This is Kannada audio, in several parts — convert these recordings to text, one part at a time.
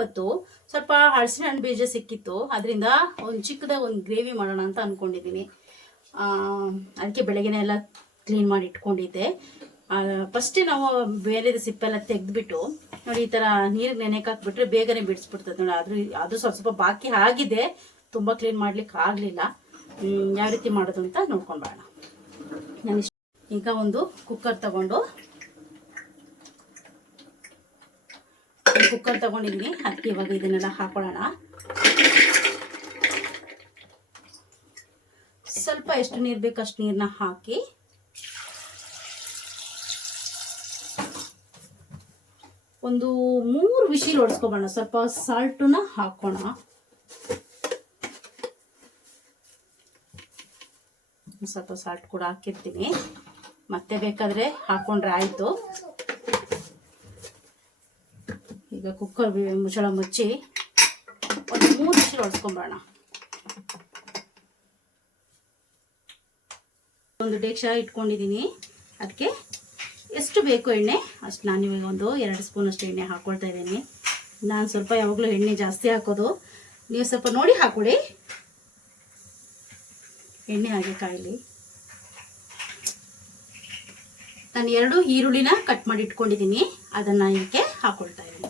ಅವತ್ತು ಸ್ವಲ್ಪ ಹಲಸಿನ ಹಣ್ಣು ಬೀಜ ಸಿಕ್ಕಿತ್ತು, ಅದರಿಂದ ಒಂದು ಚಿಕ್ಕದಾಗಿ ಒಂದು ಗ್ರೇವಿ ಮಾಡೋಣ ಅಂತ ಅಂದ್ಕೊಂಡಿದ್ದೀನಿ. ಅದಕ್ಕೆ ಬೆಳಗ್ಗೆನೆ ಎಲ್ಲ ಕ್ಲೀನ್ ಮಾಡಿ ಇಟ್ಕೊಂಡಿದ್ದೆ. ಫಸ್ಟೇ ನಾವು ಬೇರೆದು ಸಿಪ್ಪೆಲ್ಲ ತೆಗೆದ್ಬಿಟ್ಟು ನೋಡಿ, ಈ ಥರ ನೀರಿಗೆ ನೆನೆಗೆ ಹಾಕ್ಬಿಟ್ರೆ ಬೇಗನೆ ಬಿಡಿಸ್ಬಿಡ್ತದೆ ನೋಡಿ. ಅದು ಸ್ವಲ್ಪ ಬಾಕಿ ಆಗಿದೆ, ತುಂಬ ಕ್ಲೀನ್ ಮಾಡ್ಲಿಕ್ಕೆ ಆಗಲಿಲ್ಲ. ಯಾವ ರೀತಿ ಮಾಡೋದು ಅಂತ ನೋಡ್ಕೊಂಡ್ಬೇಡ. ನಾನು ಈಗ ಒಂದು ಕುಕ್ಕರ್ ತಗೊಂಡಿದ್ದೀನಿ. ಅದಕ್ಕೆ ಇವಾಗ ಇದನ್ನೆಲ್ಲ ಹಾಕೊಳ್ಳೋಣ. ಸ್ವಲ್ಪ ಎಷ್ಟು ನೀರು ಬೇಕು ಅಷ್ಟು ನೀರನ್ನ ಹಾಕಿ ಒಂದು 3 ವಿಶಿಲ್ ಹೊಡ್ಸ್ಕೊಬೋಣ. ಸ್ವಲ್ಪ ಸಾಲ್ಟನ್ನ ಹಾಕೋಣ. ಸ್ವಲ್ಪ ಸಾಲ್ಟ್ ಕೂಡ ಹಾಕಿರ್ತೀನಿ, ಮತ್ತೆ ಬೇಕಾದ್ರೆ ಹಾಕೊಂಡ್ರೆ ಆಯ್ತು. ಈಗ ಕುಕ್ಕರ್ ಮುಚ್ಚಳ ಮುಚ್ಚಿ ಒಂದು 3 ವಿಶಿಲ್ ಹೊಡ್ಸ್ಕೊಂಬೋಣ. ಒಂದು ಡೇಕ್ಷ ಇಟ್ಕೊಂಡಿದ್ದೀನಿ, ಅದಕ್ಕೆ ಎಷ್ಟು ಬೇಕು ಎಣ್ಣೆ ಅಷ್ಟು ನಾನು ಇವಾಗ ಒಂದು 2 ಸ್ಪೂನ್ ಅಷ್ಟು ಎಣ್ಣೆ ಹಾಕ್ಕೊಳ್ತಾ ಇದ್ದೀನಿ. ನಾನು ಸ್ವಲ್ಪ ಯಾವಾಗಲೂ ಎಣ್ಣೆ ಜಾಸ್ತಿ ಹಾಕೋದು, ನೀವು ಸ್ವಲ್ಪ ನೋಡಿ ಹಾಕೊಳ್ಳಿ. ಎಣ್ಣೆ ಹಾಗೆ ಕಾಯಿಲಿ. ನಾನು 2 ಈರುಳ್ಳಿನ ಕಟ್ ಮಾಡಿ ಇಟ್ಕೊಂಡಿದ್ದೀನಿ, ಅದನ್ನು ಇದಕ್ಕೆ ಹಾಕೊಳ್ತಾ ಇದ್ದೀನಿ.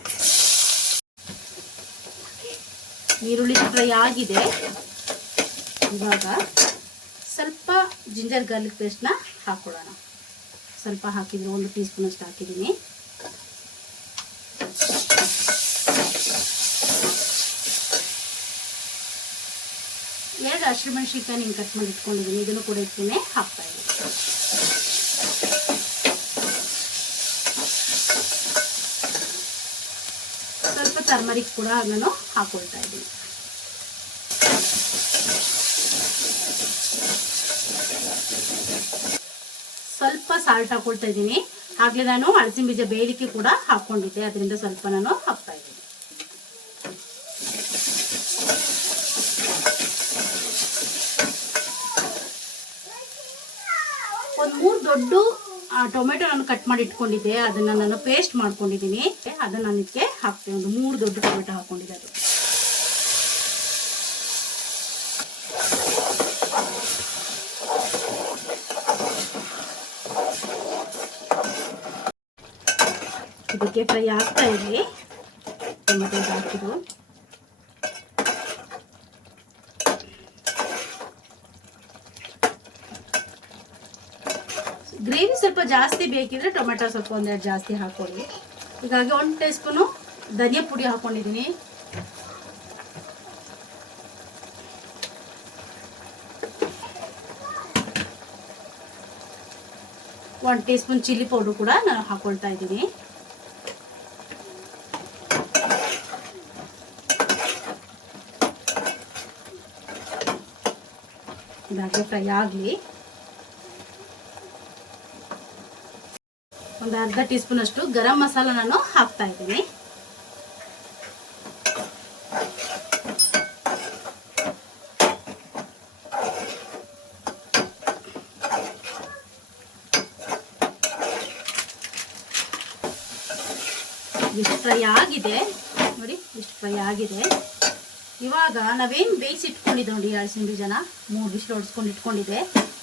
ಈರುಳ್ಳಿ ಫ್ರೈ ಆಗಿದೆ. ಇವಾಗ ಸ್ವಲ್ಪ ಜಿಂಜರ್ ಗಾರ್ಲಿಕ್ ಪೇಸ್ಟ್ನ ಹಾಕೊಳ್ಳೋಣ. ಸ್ವಲ್ಪ ಹಾಕಿದ್ರೆ 1 ಟೀ ಸ್ಪೂನ್ ಅಷ್ಟು ಹಾಕಿದ್ದೀನಿ. ಎರಡು ಹಸಿಮೆಣಸಿನಕಾಯಿ ಹಿಂಗೆ ಕಟ್ ಮಾಡಿ ಇಟ್ಕೊಂಡಿದ್ದೀನಿ, ಇದನ್ನು ಕೂಡ ಇದಕ್ಕೆ ಹಾಕ್ತಾ ಇದ್ದೀನಿ. ಸ್ವಲ್ಪ ಟರ್ಮರಿಕ್ ಕೂಡ ನಾನು ಹಾಕೊಳ್ತಾ ಇದ್ದೀನಿ. ಸ್ವಲ್ಪ ಸಾಲ್ಟ್ ಹಾಕೊಳ್ತಾ ಇದ್ದೀನಿ. ಆಗಲೇ ನಾನು ಹಲಸಿನ ಬೀಜ ಬೇಯಲಿಕ್ಕೆ ಕೂಡ ಹಾಕೊಂಡಿದ್ದೆ, ಅದರಿಂದ ಸ್ವಲ್ಪ ನಾನು ಹಾಕ್ತಾ ಇದ್ದೀನಿ. ಒಂದು 3 ದೊಡ್ಡ ಟೊಮೆಟೊ ನಾನು ಕಟ್ ಮಾಡಿ ಇಟ್ಕೊಂಡಿದ್ದೆ, ಅದನ್ನ ನಾನು ಪೇಸ್ಟ್ ಮಾಡ್ಕೊಂಡಿದ್ದೀನಿ. ಅದನ್ನ ನಾನು ಇದಕ್ಕೆ ಹಾಕ್ತೀನಿ. ಒಂದು 3 ದೊಡ್ಡ ಟೊಮೆಟೊ ಹಾಕೊಂಡಿದ್ದೆ. ಅದು ಇದಕ್ಕೆ ಫ್ರೈ ಆಗ್ತಾ ಇರಲಿ. ಟೊಮೆಟೊ ಹಾಕಿದ್ರು ಗ್ರೇವಿ ಸ್ವಲ್ಪ ಜಾಸ್ತಿ ಬೇಕಿದ್ರೆ ಟೊಮೆಟೊ ಸ್ವಲ್ಪ 1 ಜಾಸ್ತಿ ಹಾಕೊಳ್ಳಿ. ಹೀಗಾಗಿ 1 ಟೀ ಸ್ಪೂನು ಧನಿಯಾ ಪುಡಿ ಹಾಕೊಂಡಿದ್ದೀನಿ. ಒಂದು ಟೀ ಸ್ಪೂನ್ ಚಿಲ್ಲಿ ಪೌಡರ್ ಕೂಡ ನಾನು ಹಾಕೊಳ್ತಾ ಇದ್ದೀನಿ. ಇದಾಗೆ ಫ್ರೈ ಆಗಲಿ. ಒಂದು ಅರ್ಧ ಟೀ ಸ್ಪೂನ್ ಅಷ್ಟು ಗರಂ ಮಸಾಲ ನಾನು ಹಾಕ್ತಾ ಇದ್ದೀನಿ. ಇಷ್ಟು ಫ್ರೈ ಆಗಿದೆ ನೋಡಿ, ಇಷ್ಟು ಫ್ರೈ ಆಗಿದೆ. ಇವಾಗ ನಾವೇನು ಬೇಯಿಸಿ ಇಟ್ಕೊಂಡಿದ್ದೆ ನೋಡಿ, ಹಲಸಿನ ಬೀಜನ 3 ವಿಶಿಲ್ ಹೊಡ್ಸ್ಕೊಂಡು ಇಟ್ಕೊಂಡಿದ್ದೆ,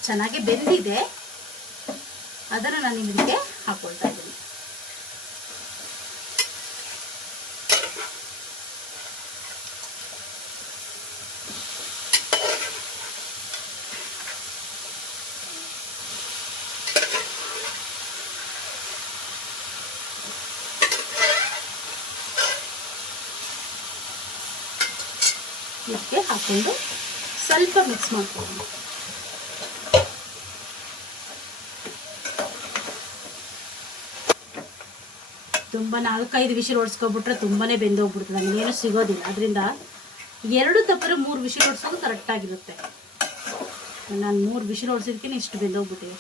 ಚೆನ್ನಾಗಿ ಬೆಂದಿದೆ. ಅದನ್ನು ನಾನು ಇದಕ್ಕೆ ಹಾಕೊಳ್ತಾ ಇದ್ದೀನಿ. ಇದಕ್ಕೆ ಹಾಕೊಂಡು ಸ್ವಲ್ಪ ಮಿಕ್ಸ್ ಮಾಡ್ಕೊಳ್ಳೋಣ. ತುಂಬ 4-5 ವಿಶಿಲ್ ಹೊಡ್ಸ್ಕೊಬಿಟ್ರೆ ತುಂಬಾನೇ ಬೆಂದೋಗ್ಬಿಡ್ತದೆ, ನಮಗೇನು ಸಿಗೋದಿಲ್ಲ. ಅದರಿಂದ 2 ತಪ್ಪರೆ 3 ವಿಶಿಲ್ ಹೊಡ್ಸೋದು ಕರೆಕ್ಟಾಗಿರುತ್ತೆ. ನಾನು 3 ವಿಶಿಲ್ ಹೊಡ್ಸಿದ್ಕೆ ಇಷ್ಟು ಬೆಂದೋಗ್ಬಿಟ್ಟಿದೆ.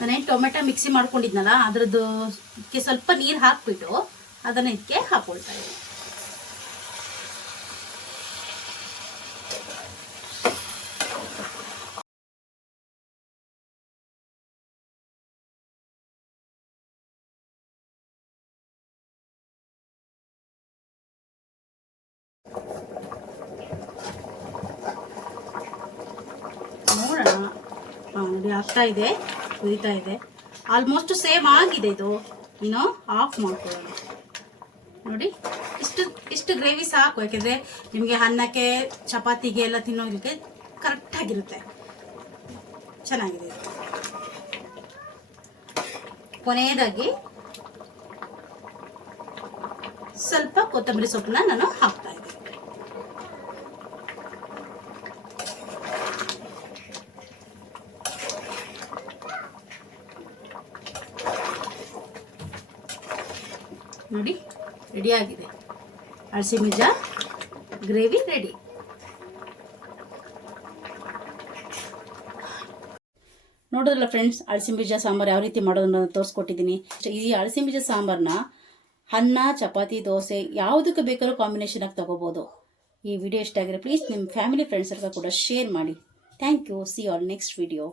ನಾನೇನು ಟೊಮೆಟೊ ಮಿಕ್ಸಿ ಮಾಡ್ಕೊಂಡಿದ್ನಲ್ಲ, ಅದಕ್ಕೆ ಸ್ವಲ್ಪ ನೀರು ಹಾಕ್ಬಿಟ್ಟು ಅದನ್ನು ಇದಕ್ಕೆ ಹಾಕೊಳ್ತಾ ಇದ್ದೀನಿ. ನೋಡಿ ಆಗ್ತಾ ಇದೆ, ಕುದೀತಾ ಇದೆ. ಆಲ್ಮೋಸ್ಟ್ ಸೇಮ್ ಆಗಿದೆ. ಇದು ಇನ್ನು ಆಫ್ ಮಾಡ್ಕೊಳ್ಳೋಣ. ನೋಡಿ ಇಷ್ಟು ಗ್ರೇವಿ ಸಾಕು, ಯಾಕೆಂದರೆ ನಿಮಗೆ ಅನ್ನಕ್ಕೆ ಚಪಾತಿಗೆ ಎಲ್ಲ ತಿನ್ನೋದಕ್ಕೆ ಕರೆಕ್ಟಾಗಿರುತ್ತೆ. ಚೆನ್ನಾಗಿದೆ. ಕೊನೆಯದಾಗಿ ಸ್ವಲ್ಪ ಕೊತ್ತಂಬರಿ ಸೊಪ್ಪನ್ನ ನಾನು ಹಾಕ್ತಾ ಇದ್ದೀನಿ. ನೋಡಿ ರೆಡಿಯಾಗಿದೆ. ಹಸಿಬೀಜ ಗ್ರೇವಿ ರೆಡಿ. ನೋಡೋದಲ್ಲ ಫ್ರೆಂಡ್ಸ್, ಅಳಸಿಬೀಜ ಸಾಂಬಾರು ಯಾವ ರೀತಿ ಮಾಡೋದನ್ನ ತೋರಿಸ್ಕೊಟ್ಟಿದ್ದೀನಿ. ಈ ಅಳಸಿಬೀಜ ಸಾಂಬಾರನ್ನ ಅನ್ನ, ಚಪಾತಿ, ದೋಸೆ ಯಾವುದಕ್ಕೆ ಬೇಕಾದ್ರೂ ಕಾಂಬಿನೇಷನ್ ಆಗಿ ತಗೋಬೋದು. ಈ ವಿಡಿಯೋ ಇಷ್ಟ ಆಗಿದ್ರೆ ಪ್ಲೀಸ್ ನಿಮ್ಮ ಫ್ಯಾಮಿಲಿ ಫ್ರೆಂಡ್ಸ್ ಕೂಡ ಶೇರ್ ಮಾಡಿ. Thank you. See all next video.